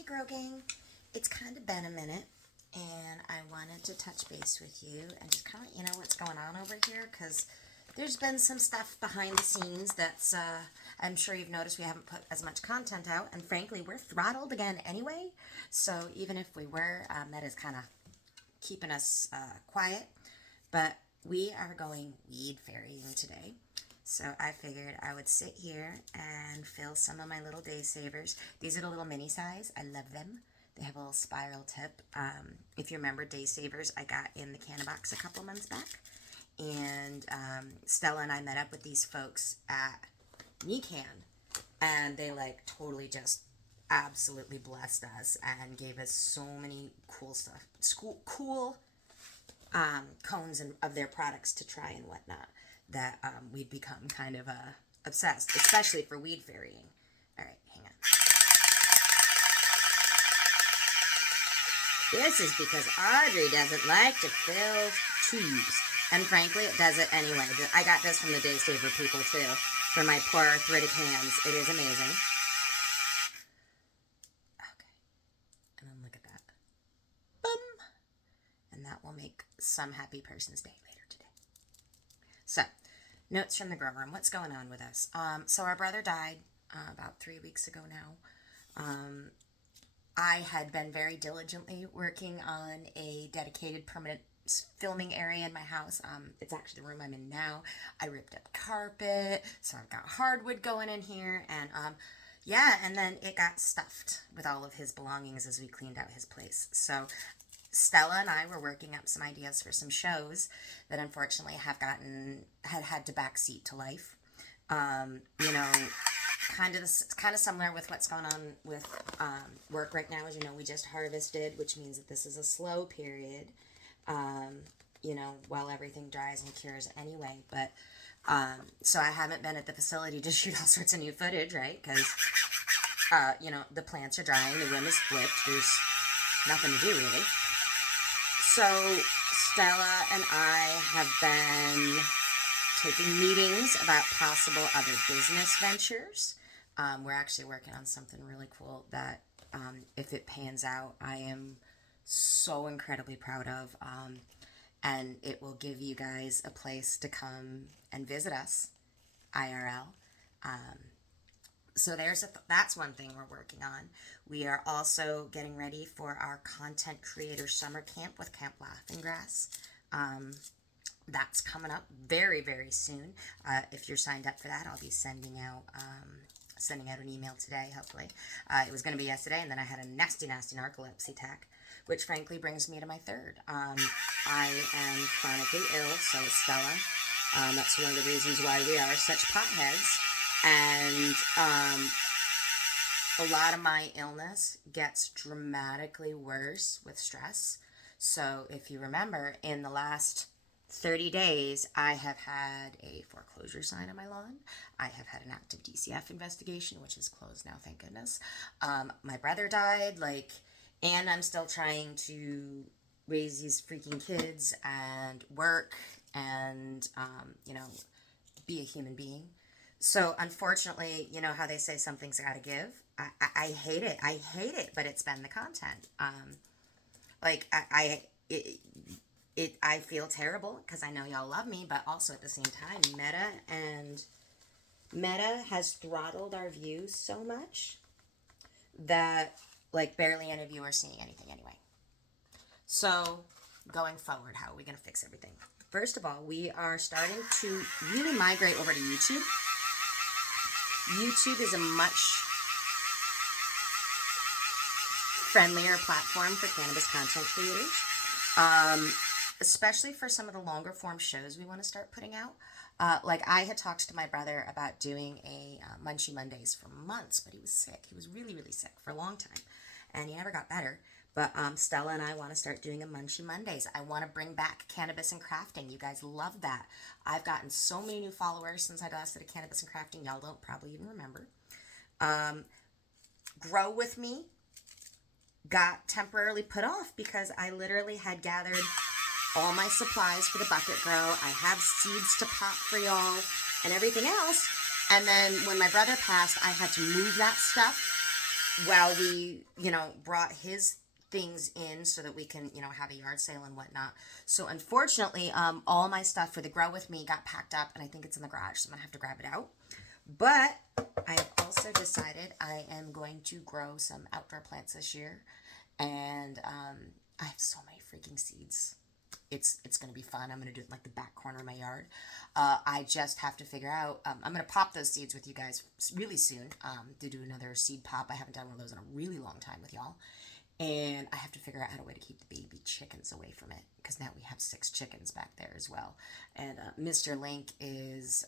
Hey Grow Gang, it's kind of been a minute and I wanted to touch base with you and just kind of, what's going on over here, because there's been some stuff behind the scenes that's, I'm sure you've noticed we haven't put as much content out, and frankly, we're throttled again anyway, so even if we were, that is kind of keeping us quiet, but we are going weed ferrying today. So I figured I would sit here and fill some of my little day savers. These are the little mini size. I love them. They have a little spiral tip. If you remember day savers, I got in the Canna box a couple months back. And Stella and I met up with these folks at NECAN. And they like totally just absolutely blessed us and gave us so many cool stuff. Cool cones of their products to try and whatnot, that we'd become kind of obsessed, especially for weed ferrying. All right, hang on. This is because Audrey doesn't like to fill tubes. And frankly, it does it anyway. I got this from the Day Saver people too, for my poor arthritic hands. It is amazing. Okay, and then look at that. Boom! And that will make some happy person's day later today. So, notes from the grow room. What's going on with us? So our brother died about 3 weeks ago now. I had been very diligently working on a dedicated permanent filming area in my house. It's actually the room I'm in now. I ripped up carpet, so I've got hardwood going in here, and yeah, and then it got stuffed with all of his belongings as we cleaned out his place. So Stella and I were working up some ideas for some shows that unfortunately had to backseat to life. Kind of similar with what's going on with work right now. As you know, we just harvested, which means that this is a slow period, while everything dries and cures anyway. But so I haven't been at the facility to shoot all sorts of new footage, right? Because, the plants are drying, the room is flipped, there's nothing to do really. So Stella and I have been taking meetings about possible other business ventures. We're actually working on something really cool that, if it pans out, I am so incredibly proud of. And it will give you guys a place to come and visit us, IRL. So that's one thing we're working on. We are also getting ready for our content creator summer camp with Camp Laughinggrass. That's coming up very, very soon. If you're signed up for that, I'll be sending out an email today, hopefully. It was going to be yesterday, and then I had a nasty narcolepsy attack, which frankly brings me to my third. I am chronically ill, so is Stella. That's one of the reasons why we are such potheads. And a lot of my illness gets dramatically worse with stress. So if you remember, in the last 30 days, I have had a foreclosure sign on my lawn. I have had an active DCF investigation, which is closed now, thank goodness. My brother died, and I'm still trying to raise these freaking kids and work and, be a human being. So unfortunately, you know how they say something's got to give? I hate it. I hate it, but it's been the content. I feel terrible because I know y'all love me, but also at the same time, Meta has throttled our views so much that barely any of you are seeing anything anyway. So going forward, how are we going to fix everything? First of all, we are starting to really migrate over to YouTube. YouTube is a much friendlier platform for cannabis content creators. Especially for some of the longer form shows we want to start putting out. I had talked to my brother about doing a Munchie Mondays for months, but he was sick. He was really, really sick for a long time, and he never got better. But Stella and I want to start doing a Munchie Mondays. I want to bring back cannabis and crafting. You guys love that. I've gotten so many new followers since I last did a cannabis and crafting. Y'all don't probably even remember. Grow With Me got temporarily put off because I literally had gathered all my supplies for the bucket grow. I have seeds to pop for y'all and everything else. And then when my brother passed, I had to move that stuff while we, brought his things in so that we can, have a yard sale and whatnot. So unfortunately, all my stuff for the Grow With Me got packed up, and I think it's in the garage, so I'm gonna have to grab it out. But I have also decided I am going to grow some outdoor plants this year, and I have so many freaking seeds. It's going to be fun. I'm going to do it in like the back corner of my yard. I just have to figure out, I'm going to pop those seeds with you guys really soon to do another seed pop. I haven't done one of those in a really long time with y'all. And I have to figure out a way to keep the baby chickens away from it, because now we have 6 chickens back there as well. And Mr. Link is,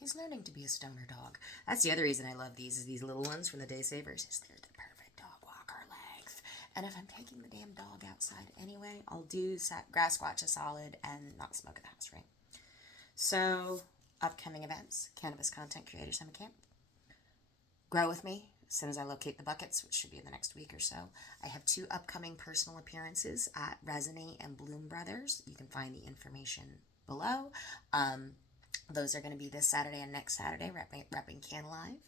he's learning to be a stoner dog. That's the other reason I love these, is these little ones from the Day Savers. They're the perfect dog walker length. And if I'm taking the damn dog outside anyway, I'll do grass squatch a solid and not smoke at the house, right? So, upcoming events, Cannabis Content Creator Summer Camp. Grow With Me, as soon as I locate the buckets, which should be in the next week or so. I have 2 upcoming personal appearances at Resinate and Bloom Brothers. You can find the information below. Those are going to be this Saturday and next Saturday, repping Can Live.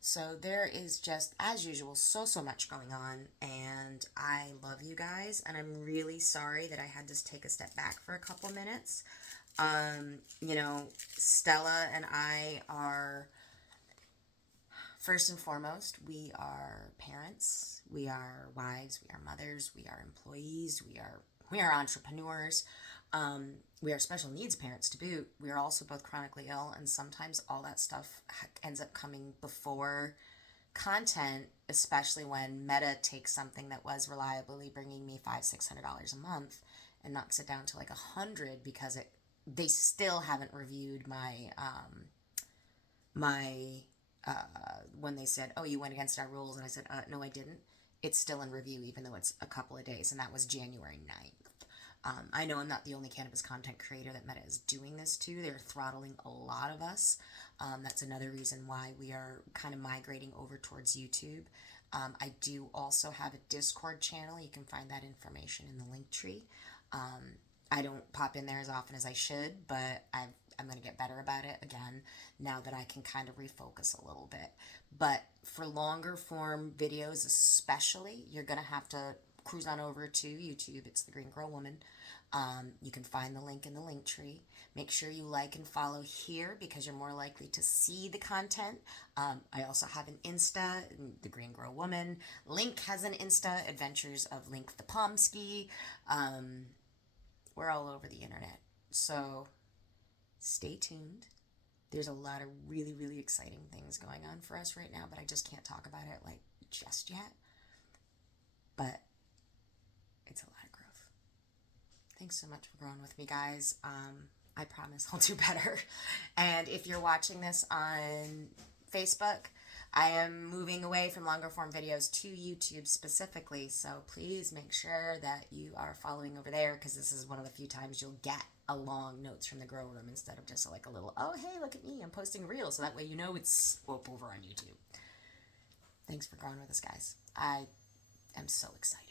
So there is just, as usual, so much going on, and I love you guys, and I'm really sorry that I had to take a step back for a couple minutes. Stella and I are, first and foremost, we are parents, we are wives, we are mothers, we are employees, we are entrepreneurs. We are special needs parents to boot. We are also both chronically ill, and sometimes all that stuff ends up coming before content, especially when Meta takes something that was reliably bringing me $500-$600 a month and knocks it down to like $100 because they still haven't reviewed my when they said, oh, you went against our rules, and I said, no, I didn't. It's still in review, even though it's a couple of days, and that was January 9th. I know I'm not the only cannabis content creator that Meta is doing this to. They're throttling a lot of us. That's another reason why we are kind of migrating over towards YouTube. I do also have a Discord channel. You can find that information in the link tree. I don't pop in there as often as I should, but I'm going to get better about it again now that I can kind of refocus a little bit. But for longer form videos especially, you're going to have to cruise on over to YouTube. It's The Green Girl Woman. You can find the link in the link tree. Make sure you like and follow here because you're more likely to see the content. I also have an Insta, The Green Girl Woman. Link has an Insta, Adventures of Link the Pomsky. We're all over the internet. So stay tuned. There's a lot of really, really exciting things going on for us right now, but I just can't talk about it like just yet. But it's a lot of growth. Thanks so much for growing with me, guys. I promise I'll do better. And if you're watching this on Facebook, I am moving away from longer form videos to YouTube specifically. So please make sure that you are following over there, because this is one of the few times you'll get a long notes from the grow room instead of just like a little, oh, hey, look at me, I'm posting reels. So that way you know it's over on YouTube. Thanks for growing with us, guys. I am so excited.